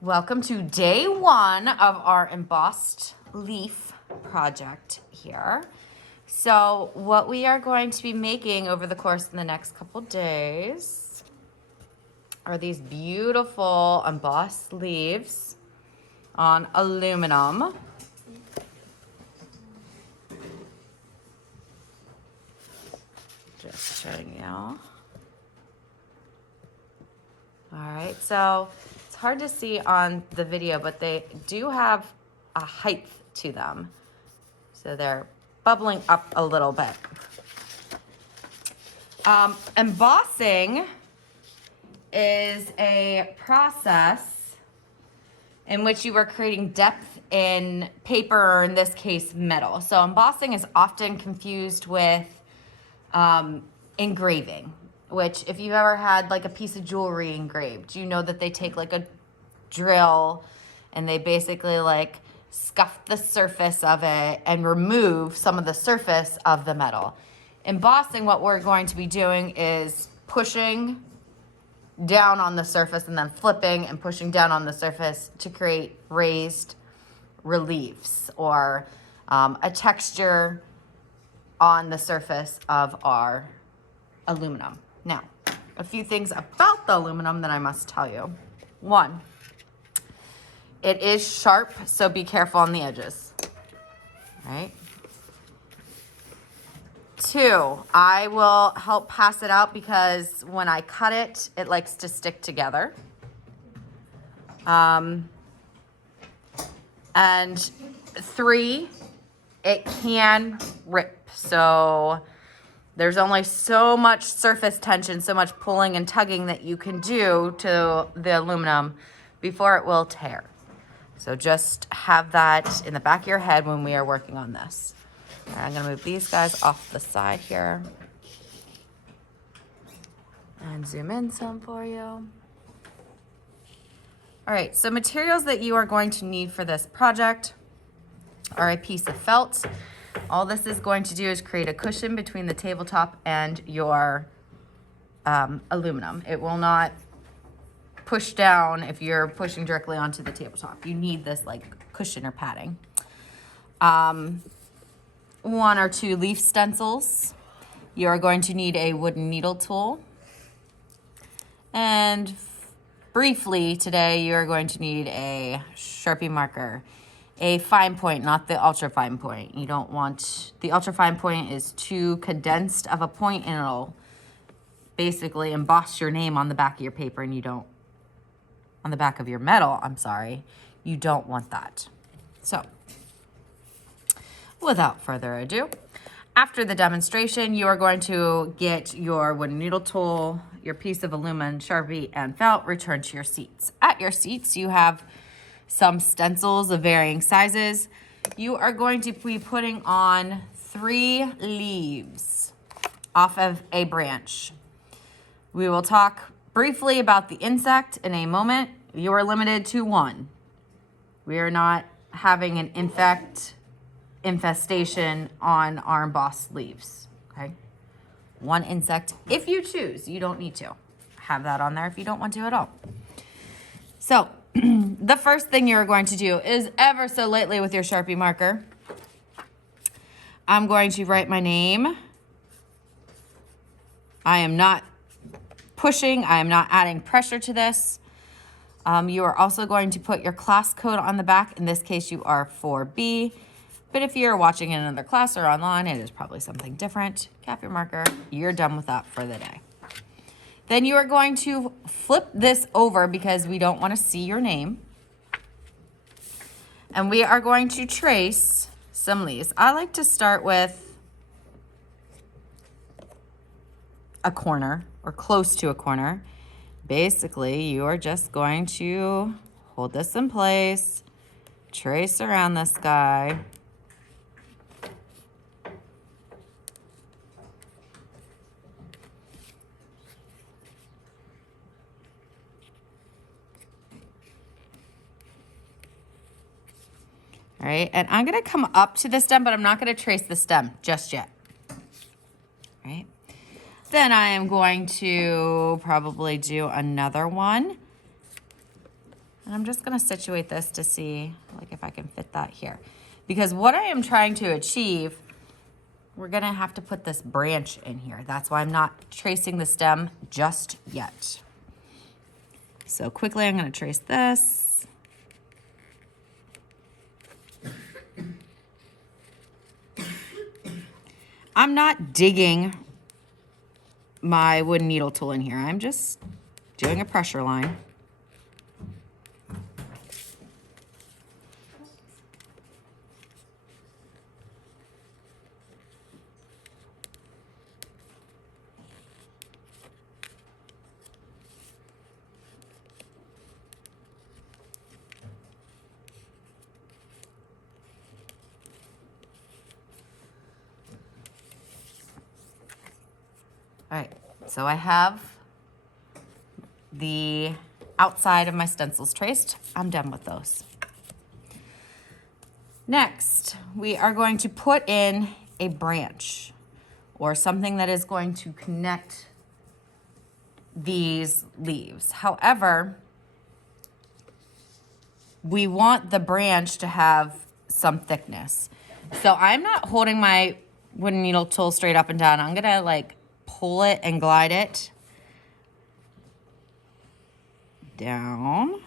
Welcome to day one of our embossed leaf project here. So what we are going to be making over the course of the next couple days are these beautiful embossed leaves on aluminum. Just showing you. All right, so it's hard to see on the video, but they do have a height to them. So they're bubbling up a little bit. Embossing is a process in which you are creating depth in paper, or in this case, metal. So embossing is often confused with engraving, which if you've ever had like a piece of jewelry engraved, you know that they take like a drill and they basically like scuff the surface of it and remove some of the surface of the metal. Embossing, what we're going to be doing is pushing down on the surface and then flipping and pushing down on the surface to create raised reliefs or a texture on the surface of our aluminum. Now, a few things about the aluminum that I must tell you. One, it is sharp, so be careful on the edges, right? Two, I will help pass it out because when I cut it, it likes to stick together. And three, it can rip. So there's only so much surface tension, so much pulling and tugging that you can do to the aluminum before it will tear. So just have that in the back of your head when we are working on this. All right, I'm gonna move these guys off the side here and zoom in some for you. All right, so materials that you are going to need for this project are a piece of felt. All this is going to do is create a cushion between the tabletop and your aluminum. It will not push down if you're pushing directly onto the tabletop. You need this like cushion or padding. One or two leaf stencils. You are going to need a wooden needle tool. And briefly today, you are going to need a Sharpie marker. A fine point, not the ultra fine point. You don't want, the ultra fine point is too condensed of a point and it'll basically emboss your name on the back of your paper and you don't, on the back of your metal, I'm sorry, you don't want that. So, without further ado, after the demonstration, you are going to get your wooden needle tool, your piece of aluminum, Sharpie, and felt, return to your seats. At your seats, you have some stencils of varying sizes. You are going to be putting on 3 leaves off of a branch. We will talk briefly about the insect in a moment. You are limited to 1. We are not having an infestation on our embossed leaves, okay? 1 insect if you choose. You don't need to have that on there if you don't want to at all. So the first thing you're going to do is ever so lightly with your Sharpie marker, I'm going to write my name. I am not pushing, I am not adding pressure to this. You are also going to put your class code on the back. In this case, you are 4B. But if you're watching in another class or online, it is probably something different. Cap your marker, you're done with that for the day. Then you are going to flip this over because we don't want to see your name. And we are going to trace some leaves. I like to start with a corner or close to a corner. Basically, you are just going to hold this in place, trace around this guy. All right, and I'm gonna come up to the stem, but I'm not gonna trace the stem just yet. All right, then I am going to probably do another one. And I'm just gonna situate this to see like if I can fit that here. Because what I am trying to achieve, we're gonna have to put this branch in here. That's why I'm not tracing the stem just yet. So quickly I'm gonna trace this. I'm not digging my wooden needle tool in here. I'm just doing a pressure line. All right, so I have the outside of my stencils traced. I'm done with those. Next, we are going to put in a branch or something that is going to connect these leaves. However, we want the branch to have some thickness. So I'm not holding my wooden needle tool straight up and down. I'm gonna like pull it and glide it down.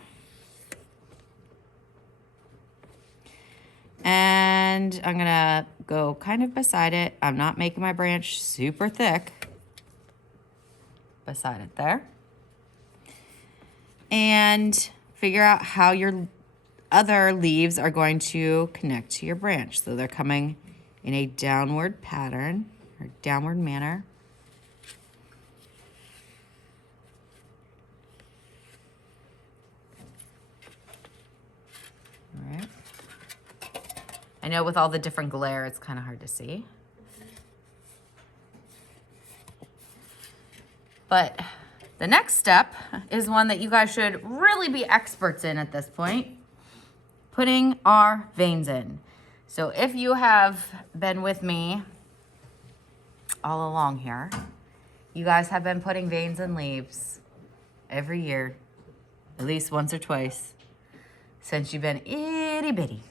And I'm gonna go kind of beside it. I'm not making my branch super thick. Beside it there. And figure out how your other leaves are going to connect to your branch. So they're coming in a downward pattern or downward manner. All right. I know with all the different glare, it's kind of hard to see. But the next step is one that you guys should really be experts in at this point, putting our veins in. So if you have been with me all along here, you guys have been putting veins in leaves every year, at least once or twice, since you've been itty bitty.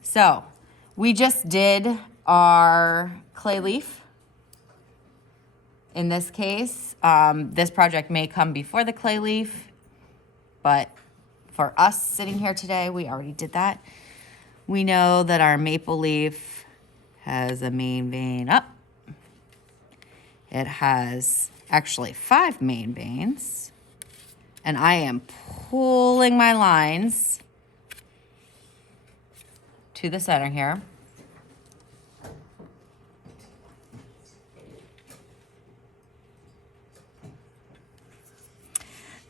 So we just did our clay leaf. In this case, this project may come before the clay leaf, but for us sitting here today, we already did that. We know that our maple leaf has a main vein up. It has actually 5 main veins, and I am pulling my lines to the center here.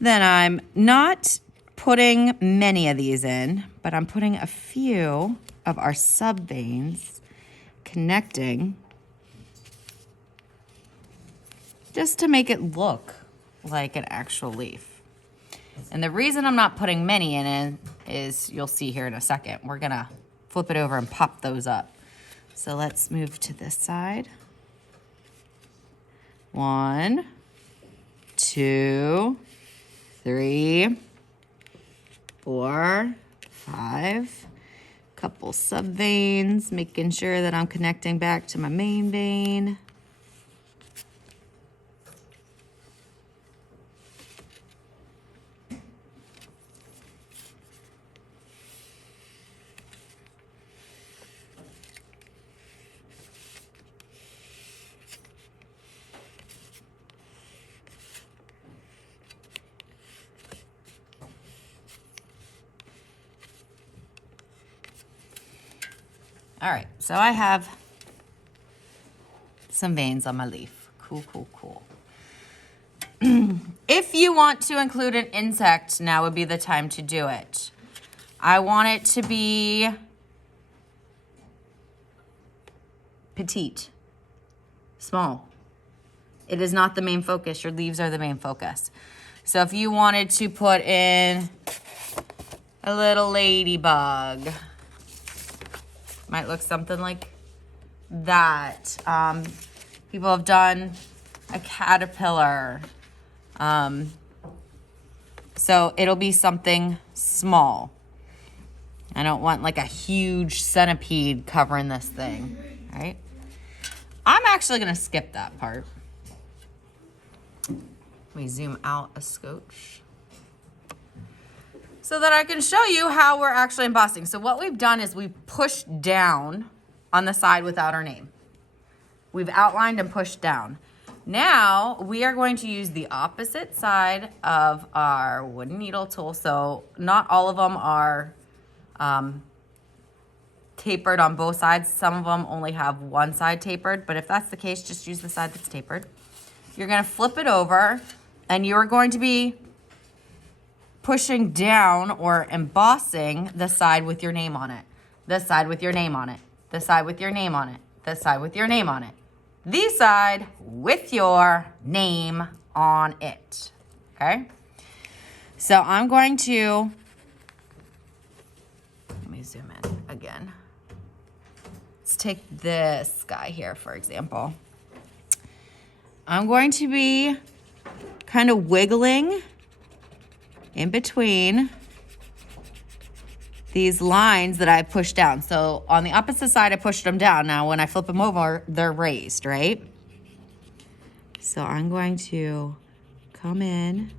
Then I'm not putting many of these in, but I'm putting a few of our sub-veins connecting just to make it look like an actual leaf. And the reason I'm not putting many in is you'll see here in a second. We're gonna flip it over and pop those up. So let's move to this side. 1, 2, 3, 4, 5. Couple sub veins, making sure that I'm connecting back to my main vein. All right, so I have some veins on my leaf. Cool, cool, cool. If you want to include an insect, now would be the time to do it. I want it to be petite, small. It is not the main focus. Your leaves are the main focus. So if you wanted to put in a little ladybug, might look something like that. People have done a caterpillar. So it'll be something small. I don't want like a huge centipede covering this thing, right? I'm actually gonna skip that part. Let me zoom out a scotch so that I can show you how we're actually embossing. So what we've done is we've pushed down on the side without our name. We've outlined and pushed down. Now we are going to use the opposite side of our wooden needle tool. So not all of them are tapered on both sides. Some of them only have one side tapered, but if that's the case, just use the side that's tapered. You're gonna flip it over and you're going to be pushing down or embossing the side with your name on it. The side with your name on it. The side with your name on it. The side with your name on it. The side with your name on it. Okay? So I'm going to, let me zoom in again. Let's take this guy here, for example. I'm going to be kind of wiggling in between these lines that I pushed down. So on the opposite side, I pushed them down. Now when I flip them over, they're raised, right? So I'm going to come in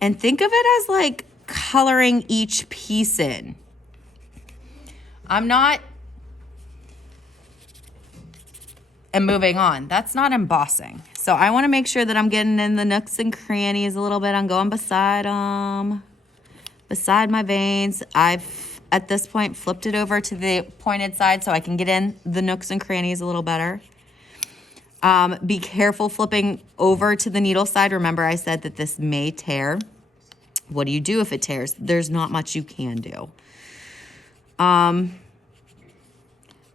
and think of it as like coloring each piece in. I'm not, and moving on, that's not embossing. So I wanna make sure that I'm getting in the nooks and crannies a little bit. I'm going beside them. Beside my veins. I've, at this point, flipped it over to the pointed side so I can get in the nooks and crannies a little better. Be careful flipping over to the needle side. Remember I said that this may tear. What do you do if it tears? There's not much you can do.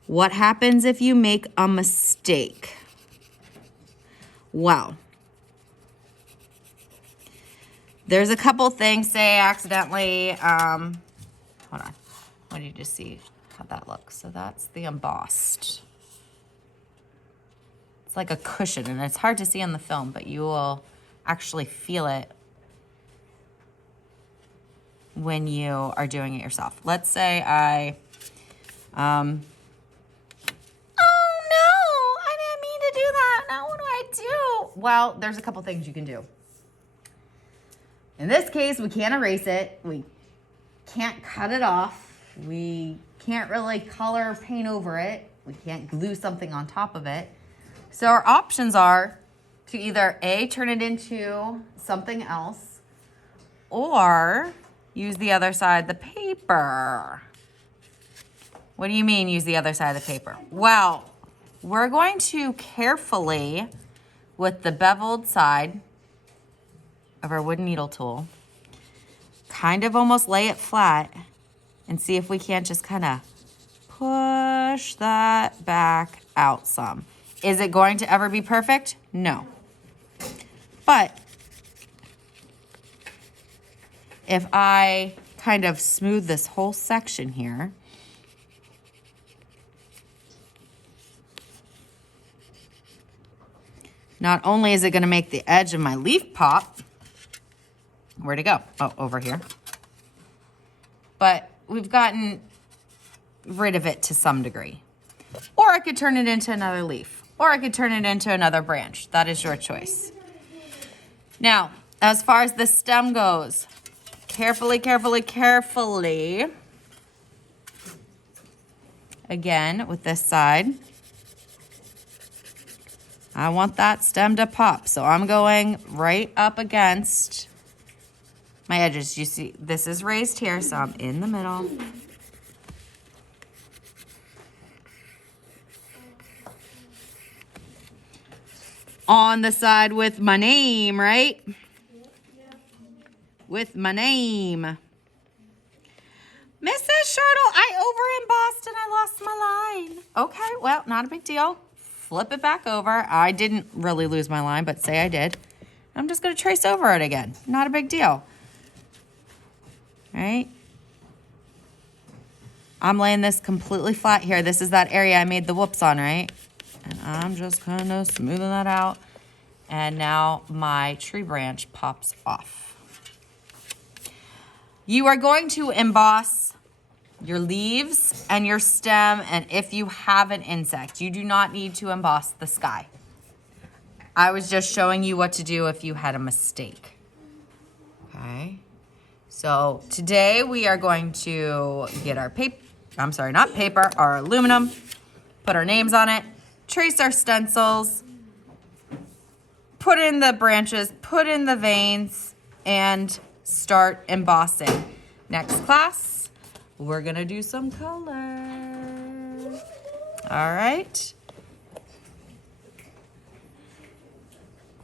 What happens if you make a mistake? Well, there's a couple things, say accidentally, hold on, I need to see how that looks. So that's the embossed. It's like a cushion and it's hard to see on the film, but you will actually feel it when you are doing it yourself. Let's say I, oh no, I didn't mean to do that. Now what do I do? Well, there's a couple things you can do. In this case, we can't erase it. We can't cut it off. We can't really color or paint over it. We can't glue something on top of it. So our options are to either A, turn it into something else, or use the other side of the paper. What do you mean use the other side of the paper? Well, we're going to carefully, with the beveled side of our wooden needle tool, kind of almost lay it flat and see if we can't just kind of push that back out some. Is it going to ever be perfect? No. But if I kind of smooth this whole section here, not only is it going to make the edge of my leaf pop, where'd it go? Oh, over here. But we've gotten rid of it to some degree. Or I could turn it into another leaf. Or I could turn it into another branch. That is your choice. Now, as far as the stem goes, carefully, carefully, carefully. Again, with this side, I want that stem to pop. So I'm going right up against my edges. You see, this is raised here, so I'm in the middle. On the side with my name, right? With my name. Mrs. Shirtle, I over-embossed and I lost my line. Okay, well, not a big deal. Flip it back over. I didn't really lose my line, but say I did. I'm just going to trace over it again. Not a big deal. Right? I'm laying this completely flat here. This is that area I made the whoops on, right? And I'm just kind of smoothing that out. And now my tree branch pops off. You are going to emboss your leaves and your stem, and if you have an insect, you do not need to emboss the sky. I was just showing you what to do if you had a mistake. Okay. So today we are going to get our our aluminum, put our names on it, trace our stencils, put in the branches, put in the veins, and start embossing. Next class, we're gonna do some color. All right.